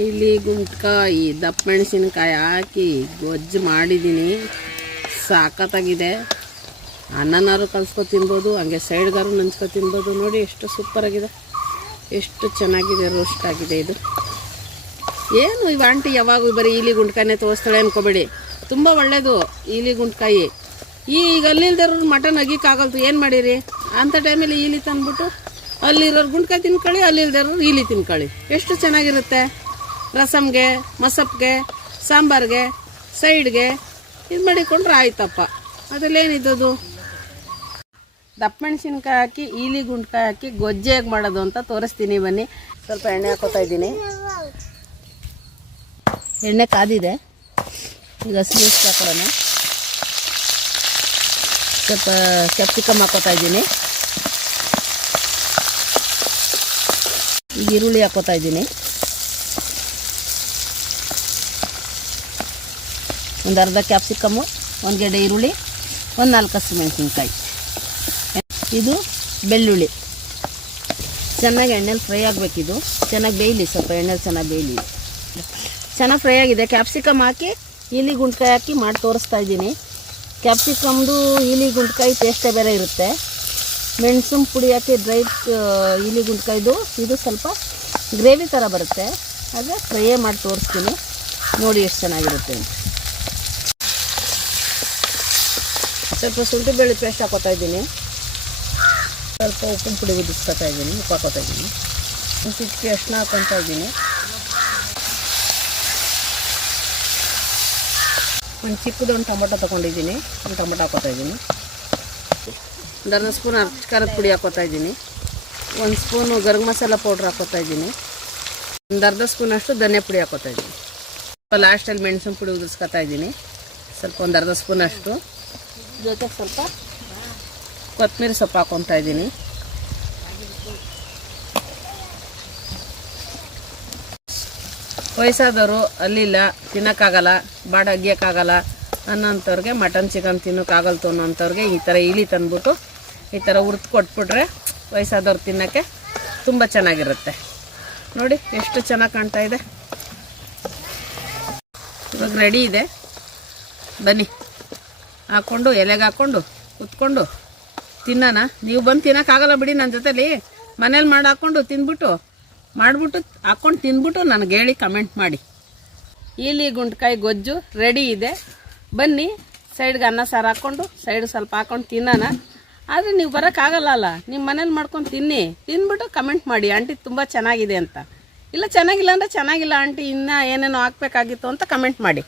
ಇಲ್ಲಿ ಗುಂಟ್ಕಾಯಿ ದಪ್ಪ ಮೆಣಸಿನಕಾಯಿ ಹಾಕಿ ಗೊಜ್ಜು ಮಾಡಿದ್ದೀನಿ. ಸಾಕತ್ತಾಗಿದೆ. ಅನ್ನನಾರು ಕಲ್ಸ್ಕೊ ತಿನ್ಬೋದು, ಹಂಗೆ ಸೈಡ್ಗಾರು ನೆಂಚ್ಕೊ ತಿನ್ಬೋದು. ನೋಡಿ ಎಷ್ಟು ಸೂಪರಾಗಿದೆ, ಎಷ್ಟು ಚೆನ್ನಾಗಿದೆ, ರೋಸ್ಟ್ ಆಗಿದೆ. ಇದು ಏನು ಇವು ಆಂಟಿ ಯಾವಾಗ ಬರೀ ಈಲಿ ಗುಂಟ್ಕಾಯಿನೇ ತೋರಿಸ್ತಾಳೆ ಅನ್ಕೋಬೇಡಿ, ತುಂಬ ಒಳ್ಳೆಯದು ಈಲಿ ಗುಂಟ್ಕಾಯಿ. ಈಗ ಅಲ್ಲಿಲ್ದಿರೋರು ಮಟನ್ ಅಗಿಕ್ಕಾಗಲ್ತು, ಏನು ಮಾಡಿರಿ ಅಂಥ ಟೈಮಲ್ಲಿ ಈಲಿ ತಂದ್ಬಿಟ್ಟು ಅಲ್ಲಿರೋರು ಗುಂಟ್ಕಾಯಿ ತಿನ್ಕೊಳ್ಳಿ, ಅಲ್ಲಿಲ್ದಿರೋರು ಈಲಿ ತಿನ್ಕೊಳ್ಳಿ. ಎಷ್ಟು ಚೆನ್ನಾಗಿರುತ್ತೆ. ರಸಮ್ಗೆ, ಮಸಪ್ಗೆ, ಸಾಂಬಾರ್ಗೆ, ಸೈಡ್ಗೆ ಇದು ಮಾಡಿಕೊಂಡ್ರೆ ಆಯ್ತಪ್ಪ. ಅದರಲ್ಲೇನಿದ್ದದು. ದಪ್ಪ ಮೆಣಸಿನ್ಕಾಯಿ ಹಾಕಿ ಈಲಿ ಗುಂಟ್ಕಾಯಿ ಹಾಕಿ ಗೊಜ್ಜೆ ಹೇಗೆ ಮಾಡೋದು ಅಂತ ತೋರಿಸ್ತೀನಿ ಬನ್ನಿ. ಸ್ವಲ್ಪ ಎಣ್ಣೆ ಹಾಕೋತಾ ಇದ್ದೀನಿ. ಎಣ್ಣೆ ಕಾದಿದೆ, ಈಗ ಹಸಿ ಹಾಕೋಣ. ಸ್ವಲ್ಪ ಕ್ಯಾಪ್ಸಿಕಮ್ ಹಾಕೋತಾ ಇದ್ದೀನಿ. ಈಗ ಈರುಳ್ಳಿ ಹಾಕೋತಾ ಇದ್ದೀನಿ. ಒಂದು ಅರ್ಧ ಕ್ಯಾಪ್ಸಿಕಮ್ಮು, ಒಂದು ಗೆಡ್ಡೆ ಈರುಳ್ಳಿ, ಒಂದು 4 ಹಸಿಮೆಣಸಿನ್ಕಾಯಿ. ಇದು ಬೆಳ್ಳುಳ್ಳಿ. ಚೆನ್ನಾಗಿ ಎಣ್ಣೆಲಿ ಫ್ರೈ ಆಗಬೇಕಿದು. ಚೆನ್ನಾಗಿ ಬೇಯಲಿ, ಸ್ವಲ್ಪ ಎಣ್ಣೆಲಿ ಚೆನ್ನಾಗಿ ಬೇಯಲಿ. ಚೆನ್ನಾಗಿ ಫ್ರೈ ಆಗಿದೆ. ಕ್ಯಾಪ್ಸಿಕಮ್ ಹಾಕಿ ಈಲಿ ಗುಂಟ್ಕಾಯಿ ಹಾಕಿ ಮಾಡಿ ತೋರಿಸ್ತಾ ಇದ್ದೀನಿ. ಕ್ಯಾಪ್ಸಿಕಮ್ದು ಈಲಿ ಗುಂಟ್ಕಾಯಿ ಟೇಸ್ಟೇ ಬೇರೆ ಇರುತ್ತೆ. ಮೆಣಸಿನ ಪುಡಿ ಹಾಕಿ ಡ್ರೈ ಈಲಿ ಗುಂಟ್ಕಾಯ್ದು ಇದು ಸ್ವಲ್ಪ ಗ್ರೇವಿ ಥರ ಬರುತ್ತೆ. ಹಾಗೆ ಫ್ರೈಯೇ ಮಾಡಿ ತೋರಿಸ್ತೀನಿ, ನೋಡಿ ಎಷ್ಟು ಚೆನ್ನಾಗಿರುತ್ತೆ ಅಂತ. ಸ್ವಲ್ಪ ಶುಂಠಿ ಬೆಳ್ಳುಳ್ಳಿ ಪೇಸ್ಟ್ ಹಾಕೋತಾ ಇದ್ದೀನಿ. ಸ್ವಲ್ಪ ಉಪ್ಪಿನ ಪುಡಿ ಉದಿಸ್ಕೊತಾ ಇದ್ದೀನಿ, ಉಪ್ಪು ಹಾಕೋತಾ ಇದ್ದೀನಿ. ಒಂದು ಚಿಟಿಕೆ ಅರಿಶಿನ ಹಾಕೊತಾ ಇದ್ದೀನಿ. ಒಂದು ಚಿಕ್ಕದೊಂದು ಟೊಮೊಟೊ ತೊಗೊಂಡಿದ್ದೀನಿ, ಒಂದು ಟೊಮೊಟೊ ಹಾಕೋತಾ ಇದ್ದೀನಿ. ಒಂದು ಅರ್ಧ ಸ್ಪೂನ್ ಖಾರದ ಪುಡಿ ಹಾಕೋತಾ ಇದ್ದೀನಿ. ಒಂದು ಸ್ಪೂನು ಗರಂ ಮಸಾಲ ಪೌಡ್ರ್ ಹಾಕೋತಾ ಇದ್ದೀನಿ. ಒಂದು ಅರ್ಧ ಸ್ಪೂನಷ್ಟು ಧನಿಯಾ ಪುಡಿ ಹಾಕೋತಾ ಇದ್ದೀನಿ. ಸ್ವಲ್ಪ ಲಾಸ್ಟಲ್ಲಿ ಮೆಣಸಿನ ಪುಡಿ ಉದಿಸ್ಕೊತಾ ಇದ್ದೀನಿ, ಸ್ವಲ್ಪ ಒಂದು ಅರ್ಧ ಸ್ಪೂನಷ್ಟು. ಜೊತೆಗೆ ಸ್ವಲ್ಪ ಕೊತ್ತಂಬರಿ ಸೊಪ್ಪು ಹಾಕ್ಕೊತಾ ಇದ್ದೀನಿ. ವಯಸ್ಸಾದವರು ಅಲ್ಲಿಲ್ಲ, ತಿನ್ನೋಕ್ಕಾಗಲ್ಲ, ಬಾಡ ಅಗಿಯೋಕ್ಕಾಗಲ್ಲ ಅನ್ನೋಂಥವ್ರಿಗೆ, ಮಟನ್ ಚಿಕನ್ ತಿನ್ನೋಕ್ಕಾಗಲ್ತು ಅನ್ನೋಂಥವ್ರಿಗೆ ಈ ಥರ ಇಲಿ ತಂದ್ಬಿಟ್ಟು ಈ ಥರ ಹುರ್ದು ಕೊಟ್ಬಿಟ್ರೆ ವಯಸ್ಸಾದವ್ರು ತಿನ್ನೋಕ್ಕೆ ತುಂಬ ಚೆನ್ನಾಗಿರುತ್ತೆ. ನೋಡಿ ಎಷ್ಟು ಚೆನ್ನಾಗಿ ಕಾಣ್ತಾ ಇದೆ. ಇವಾಗ ರೆಡಿ ಇದೆ. ಬನ್ನಿ ಹಾಕ್ಕೊಂಡು ಎಲೆಗೆ ಹಾಕ್ಕೊಂಡು ಕುತ್ಕೊಂಡು ತಿನ್ನೋಣ. ನೀವು ಬಂದು ತಿನ್ನೋಕ್ಕಾಗಲ್ಲ ಬಿಡಿ, ನನ್ನ ಜೊತೆಲಿ ಮನೇಲಿ ಮಾಡಿ ಹಾಕ್ಕೊಂಡು ಮಾಡಿಬಿಟ್ಟು ಹಾಕ್ಕೊಂಡು ತಿಂದ್ಬಿಟ್ಟು ನನಗೆ ಹೇಳಿ ಕಮೆಂಟ್ ಮಾಡಿ. ಈಲಿ ಗುಂಟ್ಕಾಯಿ ಗೊಜ್ಜು ರೆಡಿ ಇದೆ. ಬನ್ನಿ ಸೈಡ್ಗೆ ಅನ್ನ ಸಾರು ಹಾಕ್ಕೊಂಡು ಸೈಡ್ ಸ್ವಲ್ಪ ಹಾಕ್ಕೊಂಡು ತಿನ್ನೋಣ. ಆದರೆ ನೀವು ಬರೋಕ್ಕಾಗಲ್ಲ ಅಲ್ಲ, ನಿಮ್ಮ ಮನೇಲಿ ಮಾಡ್ಕೊಂಡು ತಿಂದ್ಬಿಟ್ಟು ಕಮೆಂಟ್ ಮಾಡಿ ಆಂಟಿ ತುಂಬ ಚೆನ್ನಾಗಿದೆ ಅಂತ. ಇಲ್ಲ ಚೆನ್ನಾಗಿಲ್ಲ ಅಂದರೆ ಚೆನ್ನಾಗಿಲ್ಲ ಆಂಟಿ, ಇನ್ನೂ ಏನೇನೋ ಹಾಕಬೇಕಾಗಿತ್ತು ಅಂತ ಕಮೆಂಟ್ ಮಾಡಿ.